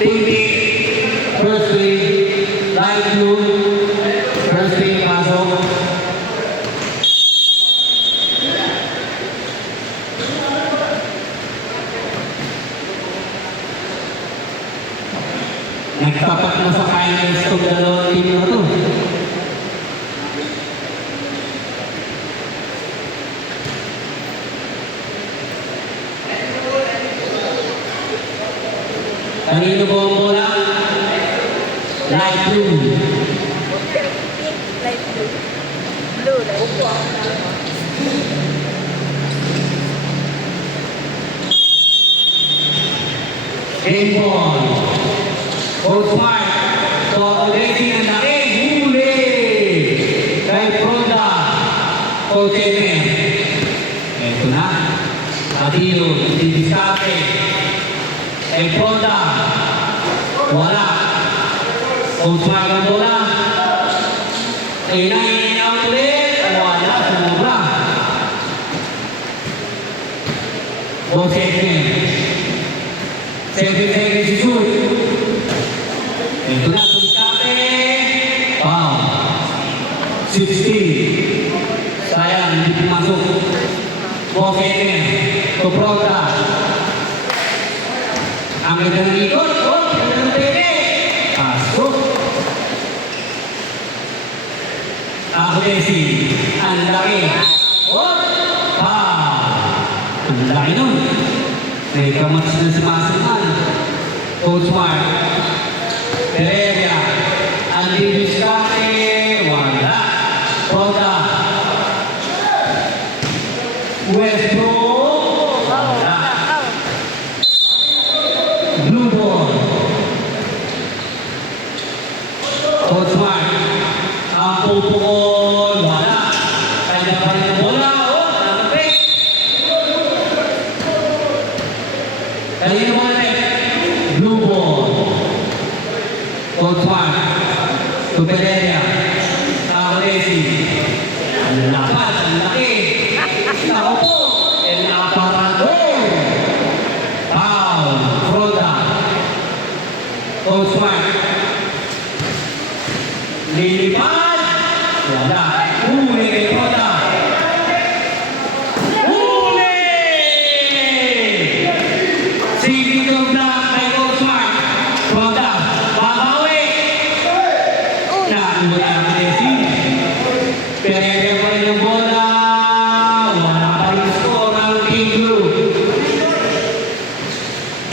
Tingting, first swing, right blue, first swing, pasok. Nagtapat na sa kindness itong dalawang team na ito. Kanino po ang bola? Light blue. Light blue. Blue, light blue. Game ball. Coach Mark. Racing ang laki. Huli. Kay Fronda. Coach Emer. Ito na. Adilo. Didiskate. Kay Fronda. Wala. Coach Mark ang bola. Out ulit. Wala. Sumubra. Coach Emer. 7 seconds to shoot. Ito na, Didiskate. Wow. 60. Sayang, hindi pumasok. Coach Emer. To Fronda. Ang ganda ng ikot. Oh, ganda ng pwede. Pasok. Messi. Ang laki. Oh, ang laki nun. May kamats na si Masaman. Coach Mark. Pereira. Ang Didiskate. Wala. Fronda. Westbrook. Wala. Blue ball. Coach Mark. Ang pupukol. Wala. Kaya pa rin ang bola. Oh, nakapit. Kanino mo na Blue ball. Coach Mark. To Pereira. Messi. Ang lakas. Ang laki. Ako po. El Aparador. Foul. Fronda. Coach Mark. Lilipad. Wala. Huli kay Fronda. Huli! Sige to block kay Coach Mark. Fronda. Babawi. Nakuha ang Messi. Pereira pa rin ang bola. Wala pa rin score ang King Blue.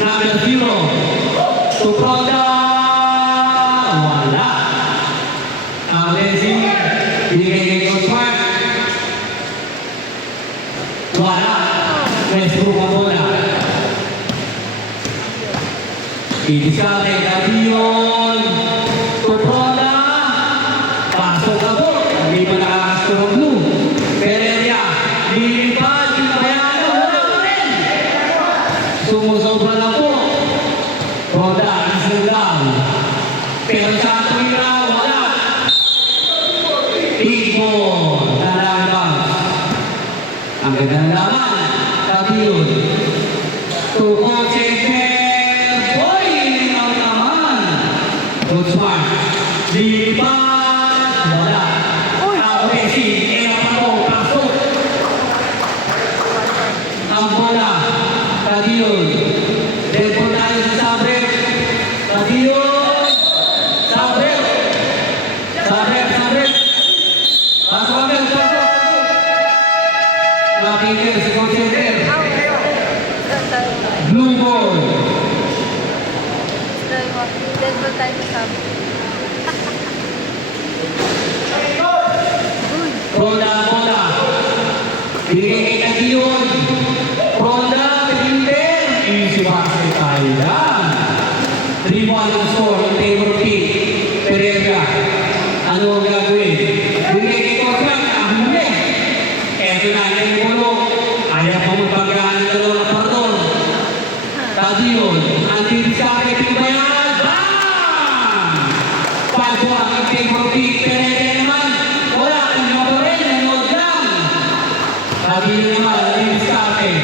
Number 0. To Fronda. Wala. Ang Messi. Binigay kay Coach Mark. Wala. Westbrook ang bola. Didiskate. Davion. To Fronda. Pasok ako. Hindi pa nakakascore ang Blue. Pereira. Lilipad. Bayano. Wala pa rin. Sumusobra lang po. Fronda. Isang lang. Pero sa tuwira. Wala. Big ball. Nalabas. Ang ganda ng laman. Davion. To Coach Emer. Boy! Ang naman. Coach Mark. Lilipad. Wala. Ang Messi. Pasok. Ang bola. Davion. Depo tayo sa Sabrek. Davion. Sabrek. Pasok agad. Nakikir si Coach Emer. Blue ball. Dead ball tayo sa sabi. Fronda. Binigay kay Davion. Fronda. Pinter. Easy basket tayo lang. 3-1 ang score. Ang favor pick. Pereira. Ano ang gagawin? Binigay kay Coach Mark. Ang huli. Eto na yung ulo. Ayaw pa magpagahan ng dalawang aparador. Davion. Ang Didiskate. Pinbayan. Bang! Pagwa ang favor pick. Pereira naman. Wala. Ang pa rin. Nanood lang. Davion naman. Ang Didiskate.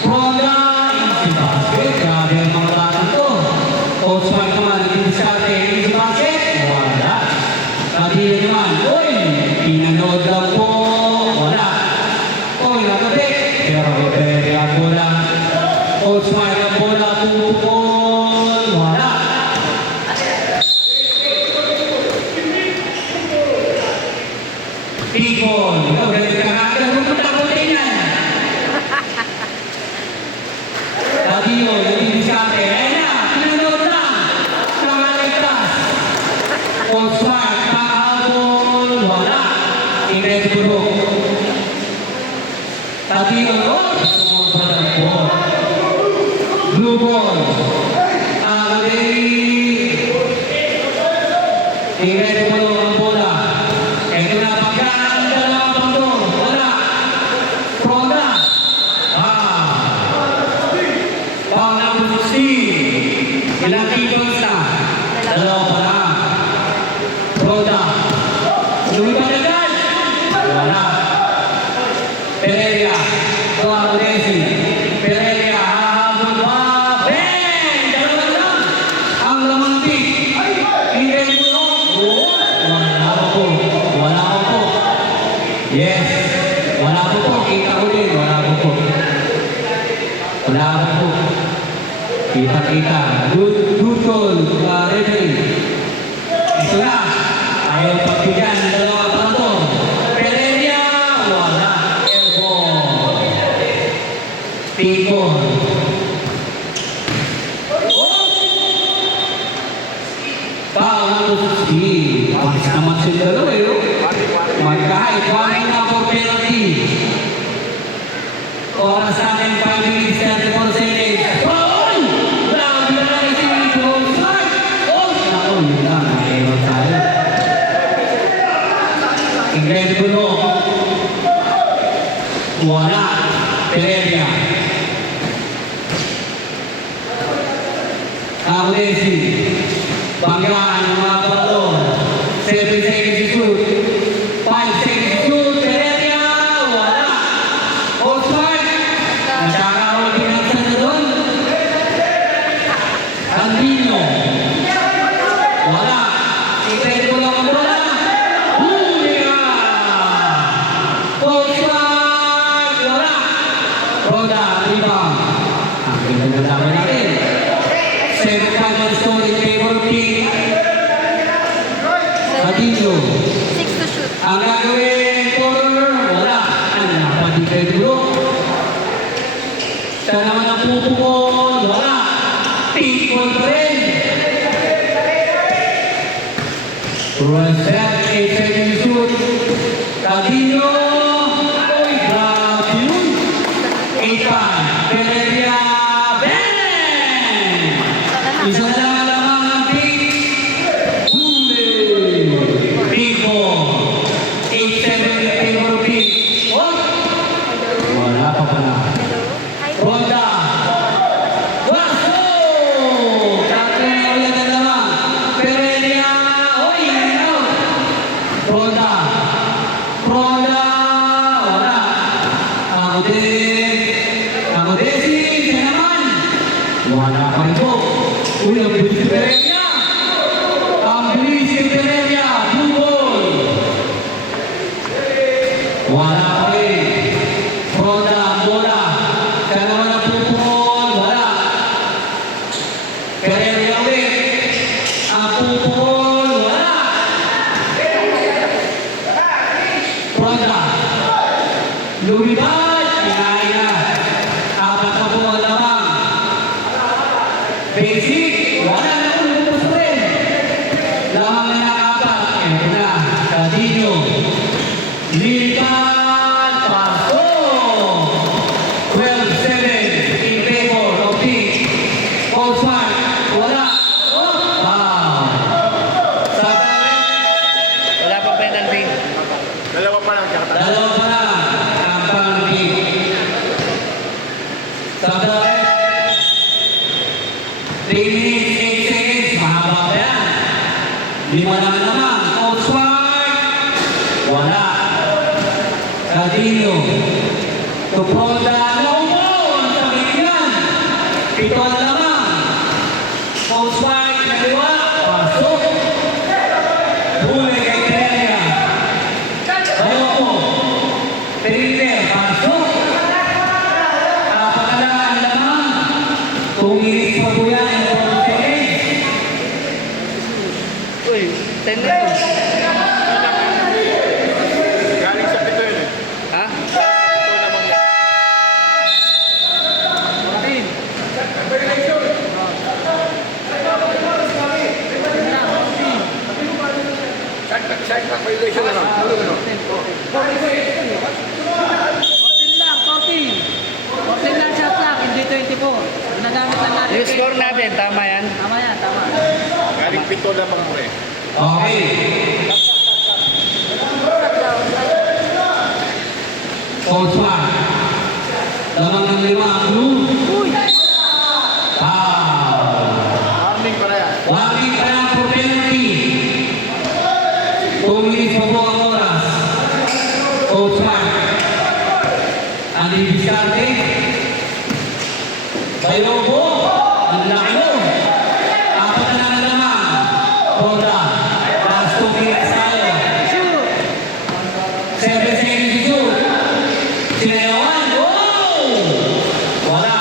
Fronda. Easy basket. Grabe ang mga batang to. Coach Mike ang bola, pupukol, wala. Pipon, ikaw galit ka nga, pupunta-punta yan. Tadiyo, naging diskarte, ayun na, pinanood na, nakaligtas. Coach Mike, pahabol, wala. Ingrid Buro. Tadiyo, sumulpa ng ball. Blue ball. Ingrid Buro ang bola. Ito na, pagkaan ang dalawang pangdong. Wala. Pronda. Foul number 16. Ilang kilos na? Dalawa pa lang. Pronda. Lumipan agad. Wala. Pereira. Tuaresi. Pereira. Hahabol pa. Ben! Dalawa lang. Ang lamanti. Ingrid Buro. Wala po. Wala po. Yes. Wala po. Kita ko din. Wala po. Wala po. Kita. Good goal. Referee. Ito na. Ayaw pagbigyan ng dalawang pantong. Pereira. Wala. Airball. Pipon. Foul number 16. Panis naman sila dalawa eh. Magkahit. 1 na for penalty. Oras natin 5 minutes 34 seconds. Foul! Grabe na lang si Coach Mike. Oh! Ako, yun lang. Ayaw tayo. Ingrid Buro. Wala. Pereira. Audesi. Banggaan ng mga pato. 7 seconds to shoot. 5 seconds to shoot. Pereira. Wala. Coach Mike. Nagkakaroon din ang sanda doon. Andino. Wala. Ingrid Buro ang bola. Huli ka. Coach Mike. Wala. Roda. Rebound. Ang pinagdalaman natin. 7-5 score in favor of King. Adino. 6 to shoot. Ang gagawin, corner, wala. Ano na, pati kayo dulo. Siya naman ang pupukol, wala. Pipon pa rin. Set, 8 seconds to shoot. Adino. Uy, grabe yun. 8-5. Pereira. Ben! Isa na lang ang lamang ng King. Huli. Pico. 8-7 in favor of King. Oh! Wala pa pala. Hi. Ronda. Waso! Tatlo na ulit ang lamang. Pereira. Oy, out. Ronda. Ronda. Wala. Audesi. Siya naman. Wala pa rin po. Uy, ang bilis si Pereira. Ang bilis si Pereira. Blue ball. Wala pa rin. Ronda ang bola. Siya naman ang pupukol. Wala. Pereira ulit. Ang pupukol. Wala. Ronda. Lumipad. Kinain na. Apat na po ang lamang. Basic. Wala na kung lumipos pa rin. Lamang na nakapat. Ito na. Tadino. Lipad. Paso. 12-7 in favor of King. Coach Mike. Wala. Oh. Wow. Sa Wala pa penalty. Dalawa pa lang, tsaka tatlo. dalawa pa lang ang penalty. Sa 3 minutes, 8 seconds. Mahaba pa yan. 5 lang naman. Coach Mike. Wala. Tadino. Tupronda. No more. Sa bigyan. 7 ang naman. Coach Mike. Naliwa. Pasok. Huli kay Pereira. Ayaw po. Pereira. Pasok. Apat na lang ang lamang. 2 minutes pa po yan. And 40 seconds. Uy, 10 na yun. Galing sa pito yun eh. Ha? Ito naman mo. 14. Check back violation na lang. Tulo mo. 14 lang, 14. 14 lang shot lang, hindi 24. Nagamit lang natin. Yung score natin, tama yan? Tama yan, tama. Galing pito naman mo eh. Okay. Coach Mark. Lamang ng 5 ang blue. Uy! Warning pa na yan. Warning pa lang for penalty. 2 minutes pa po ang oras. Coach Mark. Ang didiskarte. May lobo. Ang laki mo. Apat na lang naman. Ronda. Last 2 minutes tayo. Shoot! 7 seconds to shoot. Sinayawan. Oh! Wala.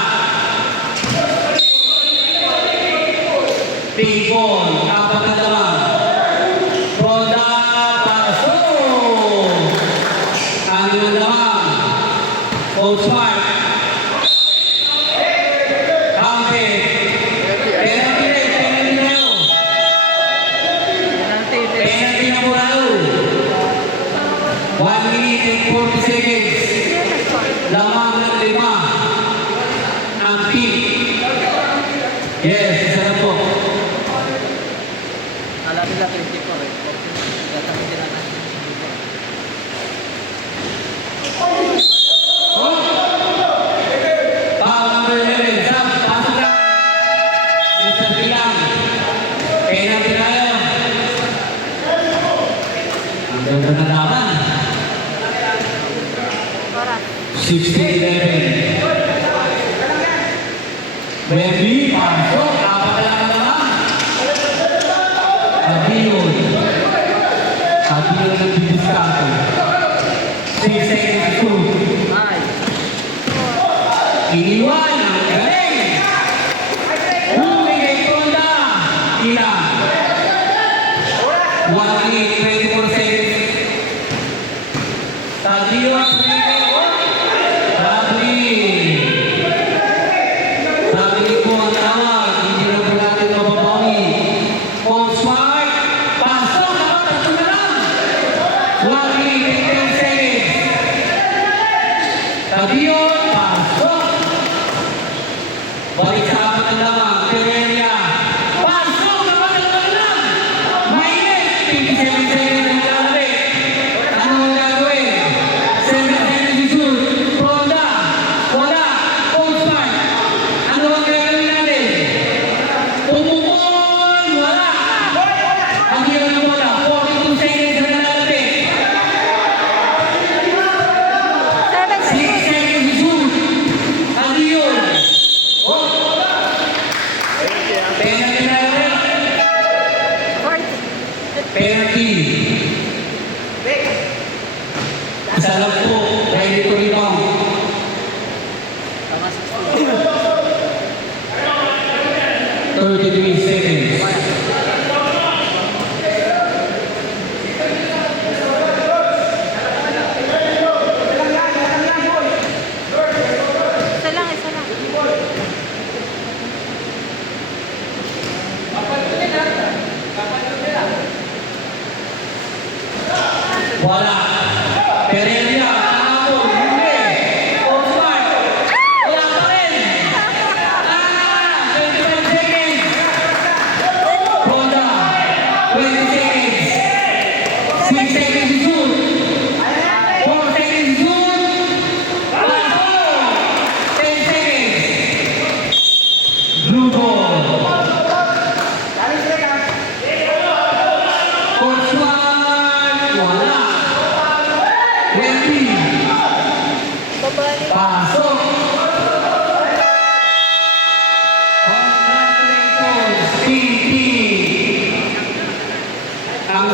Big ball. Apat na naman. Ronda. Pasok. Ano na naman? Coach Mark. Counted. Penalty na. Penalty na yun. Penalty, Penalty na po na yun. 1 minute and 40 seconds. Lamang ng 5. Ang team. Yes, isa na po. Alam nila 24 eh. 14. Gagawin din natin. Oh! Foul number 11. Sam, pasok na. Isa bilang. Penalty na yun. Ang ganda na laban. Oras. 16-11. Wemby, pasok. Apat na lang naman. Adiyon. Adiyon ng didiskarte. 6 seconds to shoot. Nice. Iniwan ang galing. Huli kay Ronda. Ilan? 1 minute, 24 seconds. Adiyon. Sabi ko ang tawag, hindi na po natin mababawi. Coach Mark, pasok na ba? Tatlo na lang. 1 minute, 10 seconds. Tabiyon, pasok. Balik sa apat na lamang, Terelia. Pasok na ba? Tatlo na lang. Mainit, 57 seconds ang lalari. Ano ang gagawin? 7 seconds to shoot. Ronda, wala. Coach Mark, ano ang gagawin natin? Pumukol, wala. Ang hirap na wala. 42 seconds na lalari. 7 6 seconds to shoot. Ano yun? Oh! Penalty na rin. 40. Penalty. Isa lang po. Ready to rebound. Tama 33 seconds. Isa lang, isa lang. Wala. Pereira, kahapon, huli. Osman. Wala pa rin. 25 seconds. Ronda, 20 seconds. 6 seconds to shoot. 4 seconds to shoot. Pasok. 10 seconds. Blue ball. Osman, wala. 20. Babalik. Pasok! Congratulations, PT! Ang